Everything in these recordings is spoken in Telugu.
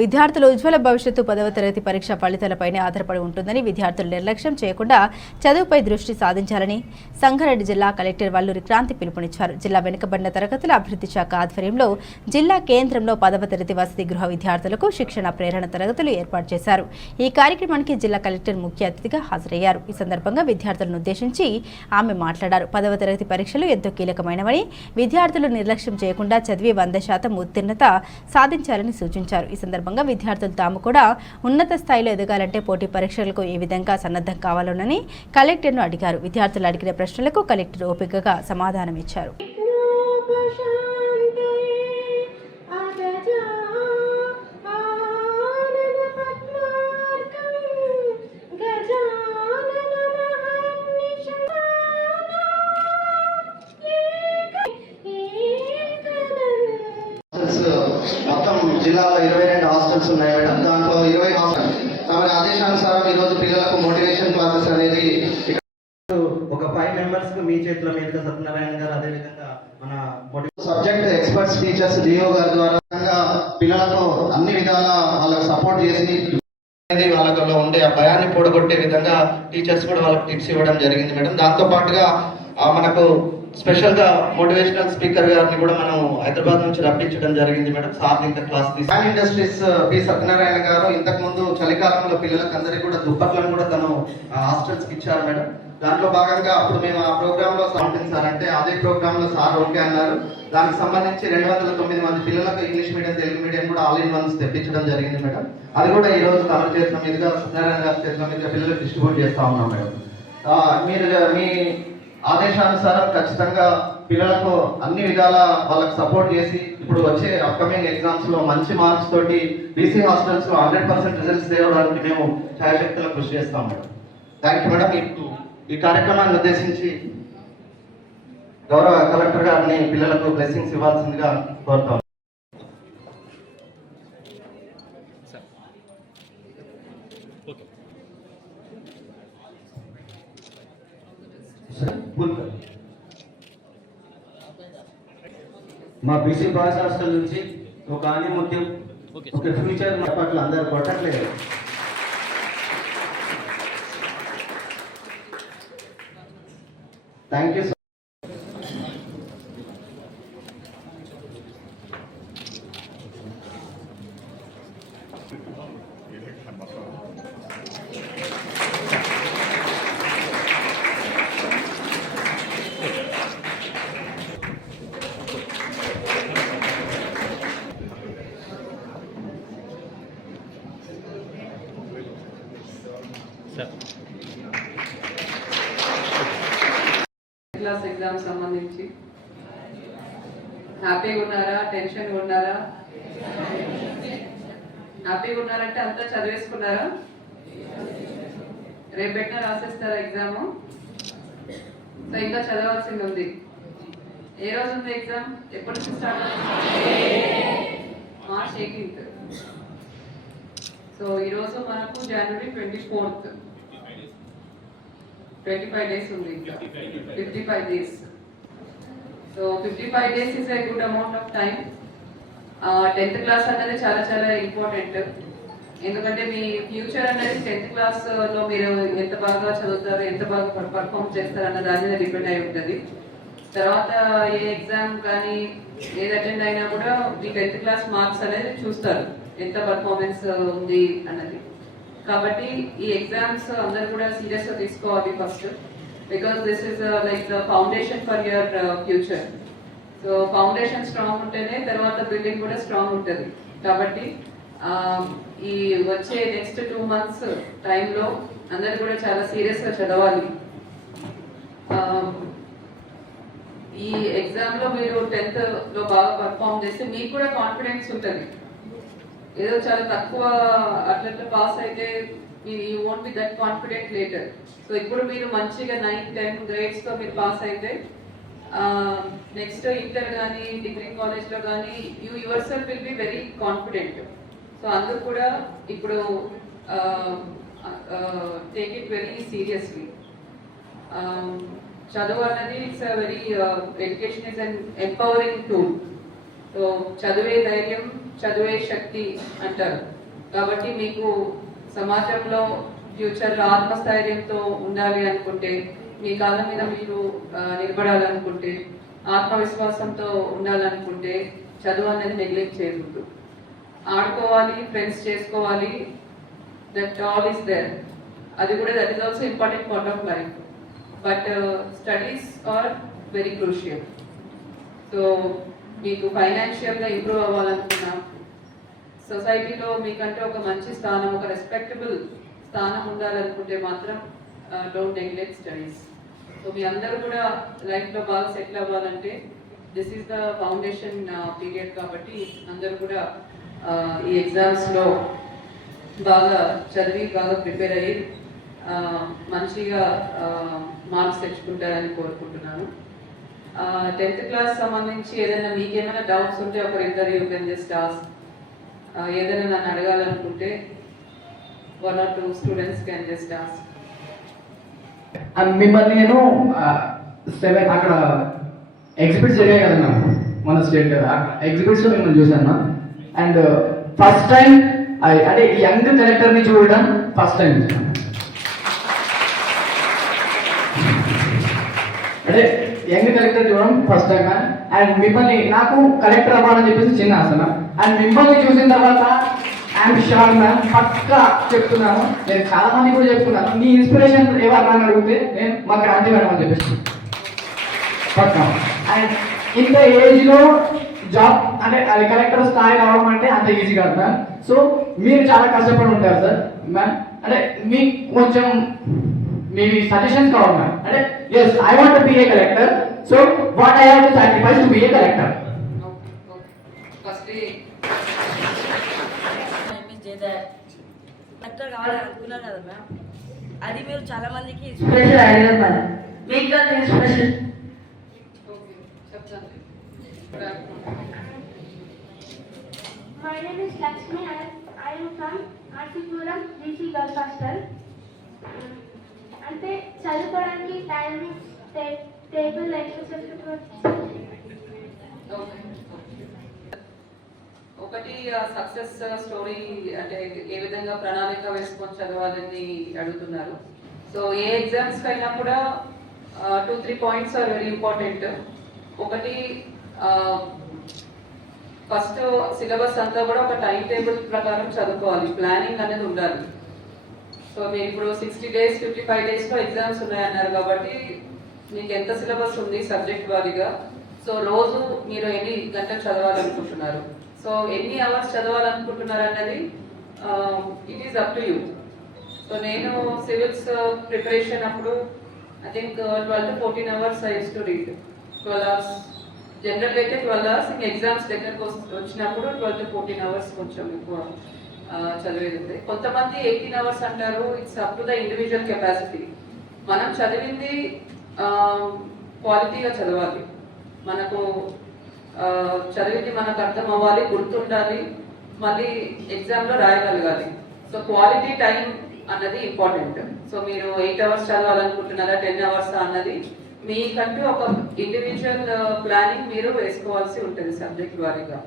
విద్యార్థుల ఉజ్వల భవిష్యత్తు పదవ తరగతి పరీక్ష ఫలితాలపైనే ఆధారపడి ఉంటుందని విద్యార్థులు నిర్లక్ష్యం చేయకుండా చదువుపై దృష్టి సాధించాలని సంగారెడ్డి జిల్లా కలెక్టర్ వల్లూరి క్రాంతి పిలుపునిచ్చారు. జిల్లా వెనుకబడిన తరగతుల అభివృద్ధి శాఖ ఆధ్వర్యంలో జిల్లా కేంద్రంలో పదవ తరగతి వసతి గృహ విద్యార్థులకు శిక్షణ ప్రేరణ తరగతులు ఏర్పాటు చేశారు. ఈ కార్యక్రమానికి జిల్లా కలెక్టర్ ముఖ్య అతిథిగా హాజరయ్యారు. ఈ సందర్భంగా విద్యార్థులను ఉద్దేశించి ఆమె మాట్లాడారు. పదవ తరగతి పరీక్షలు ఎంతో కీలకమైనవని విద్యార్థులు నిర్లక్ష్యం చేయకుండా చదివి వంద శాతం ఉత్తీర్ణత సాధించాలని సూచించారు. ఈ సందర్భంగా విద్యార్థులు తాము కూడా ఉన్నత స్థాయిలో ఎదగాలంటే పోటీ పరీక్షలకు ఏ విధంగా సన్నద్ధం కావాలోనని కలెక్టర్ను అడిగారు. విద్యార్థులు అడిగిన ప్రశ్నలకు కలెక్టర్ ఓపికగా సమాధానం ఇచ్చారు మెంబర్స్కు మీ చేతుల మీదుగా సత్యనారాయణ గారు అదే విధంగా మన సబ్జెక్ట్ ఎక్స్పర్ట్స్ టీచర్స్ డిఓ గారి ద్వారా పిల్లలకు అన్ని విధాల వాళ్ళకి సపోర్ట్ చేసి అనేది వాళ్ళలో ఉండే ఆ భయాన్ని కూడగొట్టే విధంగా టీచర్స్ కూడా వాళ్ళకి టిప్స్ ఇవ్వడం జరిగింది మేడం. దాంతో పాటుగా మనకు స్పెషల్గా మోటివేషనల్ స్పీకర్ గారిని కూడా మనం హైదరాబాద్ నుంచి రప్పించడం జరిగింది మేడం. సార్ ఇంత class fan industries P. Satyanarayana garu ఇంతకు ముందు చలికాలంలో పిల్లలకు అందరికీ కూడా దుప్పట్లను కూడా తను హాస్టల్స్కి ఇచ్చారు మేడం. దాంట్లో భాగంగా అప్పుడు మేము ఆ ప్రోగ్రామ్లో ఉంటుంది సార్ అంటే అదే ప్రోగ్రామ్లో సార్ ఓకే అన్నారు. దానికి సంబంధించి రెండు వందల తొమ్మిది మంది పిల్లలకు ఇంగ్లీష్ మీడియం తెలుగు మీడియం కూడా ఆల్ ఇన్ వన్స్ తెప్పించడం జరిగింది మేడం. అది కూడా ఈ రోజు తమ చేసిన మీదుగా సత్యనారాయణ గారి చేసిన మీదుగా పిల్లలకు డిస్ట్రిబ్యూట్ చేస్తా ఉన్నాం మేడం. మీరు మీ ఆదేశానుసారం ఖచ్చితంగా పిల్లలకు అన్ని విధాల వాళ్ళకి సపోర్ట్ చేసి ఇప్పుడు వచ్చే అప్కమింగ్ ఎగ్జామ్స్లో మంచి మార్క్స్ తోటి బీసీ హాస్టల్స్లో హండ్రెడ్ పర్సెంట్ రిజల్ట్స్ తేవడానికి మేము ఛాయశక్తులకు కృషి చేస్తాం మేడం. Thank you madam. మీకు ఈ కార్యక్రమాన్ని ఉద్దేశించి గౌరవ కలెక్టర్ గారిని పిల్లలకు బ్లెస్సింగ్స్ ఇవ్వాల్సిందిగా కోరుతాం మా బీసీ బాయ్స్ హాస్టల్ నుంచి ఒక ఆనిముత్యం ఒక ఫ్యూచర్ పట్ల అందరు కొట్టట్లేదు. థ్యాంక్ యూ క్లాస్ ఎగ్జామ్ సంబంధించి. హ్యాపీగా ఉన్నారా? టెన్షన్గా ఉన్నారా? హ్యాపీగా ఉన్నారంటే అంతా చదివేసుకున్నారా? రేపు పెట్టిన రాసేస్తారా ఎగ్జామ్? సో ఇంకా చదవాల్సింది ఉంది. ఏ రోజు ఉంది ఎగ్జామ్? ఎప్పటి నుంచి స్టార్ట్ మార్చ్ ఎయిటీన్త్ సో ఈరోజు మనకు జనవరి twenty fourth twenty five days ఉంది fifty five days so fifty five days is a good amount of time tenth class అనేది చాలా చాలా ఇంపార్టెంట్ ఎందుకంటే మీ ఫ్యూచర్ అనేది టెన్త్ క్లాస్లో మీరు ఎంత బాగా చదువుతారు ఎంత బాగా పర్ఫామ్ చేస్తారు అన్న దాని మీద డిపెండ్ అయి ఉంటుంది. తర్వాత ఏ ఎగ్జామ్ కానీ ఏది అటెండ్ అయినా కూడా మీ టెన్త్ క్లాస్ మార్క్స్ అనేది చూస్తారు. ఎంత పర్ఫార్మెన్స్ ఉంది అన్నది. కాబట్టి ఈ ఎగ్జామ్స్ అందరు కూడా సీరియస్గా తీసుకోవాలి first because this is like the foundation for your future so foundation strong ఉంటేనే తర్వాత బిల్డింగ్ కూడా స్ట్రాంగ్ ఉంటుంది. కాబట్టి um, ఈ వచ్చే నెక్స్ట్ టూ మంత్స్ టైంలో అందరు కూడా చాలా సీరియస్గా చదవాలి. Um, ఈ ఎగ్జామ్లో మీరు టెన్త్లో బాగా పర్ఫామ్ చేస్తే మీకు కూడా కాన్ఫిడెన్స్ ఉంటుంది. ఏదో చాలా తక్కువ అట్లా పాస్ అయితే you won't be that confident later so ఇప్పుడు మీరు మంచిగా నైన్ టెన్ గ్రేడ్స్తో మీరు పాస్ అయితే నెక్స్ట్ ఇంటర్ కానీ డిగ్రీ కాలేజ్లో కానీ you yourself will be very confident so అందరూ కూడా ఇప్పుడు టేక్ ఇట్ వెరీ సీరియస్లీ చదువు అనేది it's very education is an empowering tool so చదివే ధైర్యం చదివే శక్తి అంటారు. కాబట్టి మీకు సమాజంలో ఫ్యూచర్లో ఆత్మస్థైర్యంతో ఉండాలి అనుకుంటే మీ కాళ్ళ మీద మీరు నిలబడాలనుకుంటే ఆత్మవిశ్వాసంతో ఉండాలనుకుంటే చదువు అనేది నెగ్లెక్ట్ చేయకూడదు. ఆడుకోవాలి ఫ్రెండ్స్ చేసుకోవాలి దట్ ఆల్ ఈస్ దేర్ అది కూడా that is also important part of life but studies are very crucial so మీకు ఫైనాన్షియల్గా ఇంప్రూవ్ అవ్వాలనుకున్నా సొసైటీలో మీకంటే ఒక మంచి స్థానం ఒక రెస్పెక్టబుల్ స్థానం ఉండాలనుకుంటే మాత్రం డోంట్ నెగ్లెక్ట్ స్టడీస్ సో మీ అందరూ కూడా లైఫ్లో బాగా సెటిల్ అవ్వాలంటే this is the foundation period కాబట్టి అందరూ కూడా ఈ ఎగ్జామ్స్లో బాగా చదివి బాగా ప్రిపేర్ అయ్యి మంచిగా మార్క్స్ తెచ్చుకుంటారని కోరుకుంటున్నాను. టెన్త్ క్లాస్ సంబంధించి ఏదైనా మీకేమైనా డౌట్స్ ఉంటే ఒకరిద్దరు యూ కెన్ జస్ట్ ఆస్ ఏదైనా నన్ను అడగాలనుకుంటే one or two students can just ask and మిమ్మల్ని నేను సెవెన్ అక్కడ ఎగ్జిబిట్స్ జరిగాయి కదన్నా మన స్టేట్ ఎగ్జిబిట్స్లో మిమ్మల్ని చూశాను అండ్ uh, ఫస్ట్ టైం అంటే యంగ్ కలెక్టర్ని చూడడం ఫస్ట్ టైం అంటే యంగ్ కలెక్టర్ చూడడం ఫస్ట్ టైం మ్యామ్ అండ్ మిమ్మల్ని నాకు కలెక్టర్ అవ్వాలని చెప్పేసి చిన్న ఆశ. అండ్ మిమ్మల్ని చూసిన తర్వాత ఐఎమ్ షూర్ మ్యామ్ పక్కా చెప్తున్నాను. నేను చాలా మంది కూడా చెప్తున్నాను. మీ ఇన్స్పిరేషన్ ఎవరు అని అడిగితే నేను మా క్రాంతి మేడం అని చెప్పేసి. పక్కా. అండ్ ఇంత ఏజ్లో జాబ్ అంటే అది కలెక్టర్ స్థాయి రావడం అంటే అంత ఈజీ కాదు మ్యామ్ సో మీరు చాలా కష్టపడి ఉంటారు సార్ మ్యామ్ అంటే మీకు కొంచెం మీ సజెషన్స్ కావాలి మ్యామ్ అంటే yes I want be a collector so what I have to sacrifice to be a collector first Ms Jayadhar collector కావాలని అనుకున్నారు కదా మ్యామ్ అది మీరు చాలా మందికి ఇన్స్పిరేషన్ అడిగారు మరి మీకు కాదు ఇన్స్పిరేషన్ చదువుకోవడానికి టైం టేబుల్ ఒకటి సక్సెస్ స్టోరీ అంటే ఏ విధంగా ప్రణాళిక వేసుకొని చదవాలని అడుగుతున్నారు. సో ఏ ఎగ్జామ్స్ అయినా కూడా two three points are very important ఒకటి ఫస్ట్ సిలబస్ అంతా కూడా ఒక టైం టేబుల్ ప్రకారం చదువుకోవాలి. ప్లానింగ్ అనేది ఉండాలి. సో మీరు ఇప్పుడు సిక్స్టీ డేస్ ఫిఫ్టీ ఫైవ్ డేస్లో ఎగ్జామ్స్ ఉన్నాయన్నారు కాబట్టి మీకు ఎంత సిలబస్ ఉంది సబ్జెక్ట్ వారీగా? సో రోజు మీరు ఎన్ని గంటలు చదవాలనుకుంటున్నారు? సో ఎన్ని అవర్స్ చదవాలనుకుంటున్నారు అన్నది it is up to you so నేను సివిల్స్ ప్రిపరేషన్ uh, అప్పుడు I think twelve to fourteen hours I to read twelve hours general అయితే ట్వెల్వ్ అవర్స్ ఇంకా ఎగ్జామ్స్ దగ్గరకు వచ్చినప్పుడు ట్వెల్వ్ టు ఫోర్టీన్ అవర్స్ కొంచెం ఎక్కువ. చదివేది. ఉంది కొంతమంది ఎయిటీన్ అవర్స్ అంటారు it's up to the individual capacity మనం చదివింది క్వాలిటీగా చదవాలి. మనకు చదివింది మనకు అర్థం అవ్వాలి గుర్తుండాలి మళ్ళీ ఎగ్జామ్లో రాయగలగాలి. సో క్వాలిటీ టైం అన్నది ఇంపార్టెంట్ సో మీరు ఎయిట్ అవర్స్ చదవాలనుకుంటున్నారా టెన్ అవర్స్ అన్నది మీకంటూ ఒక ఇండివిజువల్ ప్లానింగ్ మీరు వేసుకోవాల్సి ఉంటుంది సబ్జెక్ట్ వారీగా.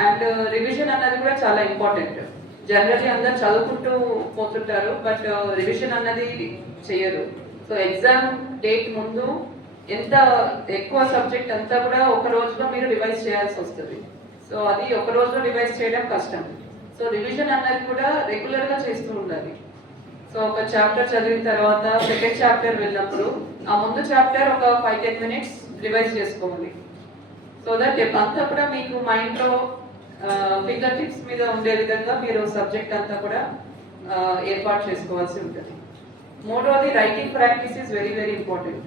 అండ్ రివిజన్ uh, అన్నది కూడా చాలా ఇంపార్టెంట్ జనరల్లీ అందరు చదువుకుంటూ పోతుంటారు బట్ రివిజన్ uh, అన్నది చేయరు సో ఎగ్జామ్ డేట్ ముందు ఎంత ఎక్కువ సబ్జెక్ట్ అంతా కూడా ఒక రోజులో మీరు రివైజ్ చేయాల్సి వస్తుంది. సో అది ఒక రోజులో రివైజ్ చేయడం కష్టం. సో రివిజన్ అన్నది కూడా రెగ్యులర్గా చేస్తూ ఉండాలి. సో ఒక చాప్టర్ చదివిన తర్వాత సెకండ్ చాప్టర్ వెళ్ళినప్పుడు ఆ ముందు చాప్టర్ ఒక ఫైవ్ టెన్ మినిట్స్ రివైజ్ చేసుకోండి సో దట్ అంతా కూడా మీకు మైండ్లో ఫింగర్ టిప్స్ మీద ఉండే విధంగా మీరు సబ్జెక్ట్ అంతా కూడా ఏర్పాటు చేసుకోవాల్సి ఉంటుంది. మూడవది writing practice is very very important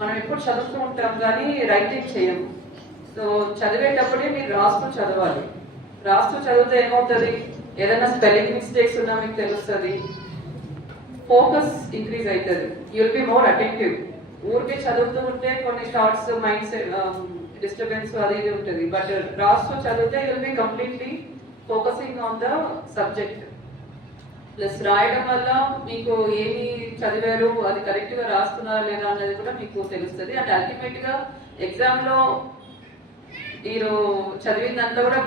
మనం ఎప్పుడు చదువుతూ ఉంటాం కానీ రైటింగ్ చేయము సో చదివేటప్పుడే మీరు రాస్తూ చదవాలి. రాస్తూ చదివితే ఏమవుతుంది? ఏదైనా స్పెల్లింగ్ మిస్టేక్స్ ఉన్నా మీకు తెలుస్తుంది. ఫోకస్ ఇంక్రీజ్ అవుతుంది. యుల్ బి మోర్ అటెంటివ్ ఊరికే చదువుతూ ఉంటే కొన్ని షార్ట్స్ మైండ్ సెట్ డిస్టర్బెన్స్ అది ఇది ఉంటుంది. బట్ రాష్ట్రం చదివితే will be completely focusing on the subject plus రాయడం వల్ల మీకు ఏమి చదివారు అది కరెక్ట్గా రాస్తున్నారా లేదా అనేది కూడా మీకు తెలుస్తుంది. అండ్ అల్టిమేట్గా ఎగ్జామ్లో మీరు చదివిందంతా కూడా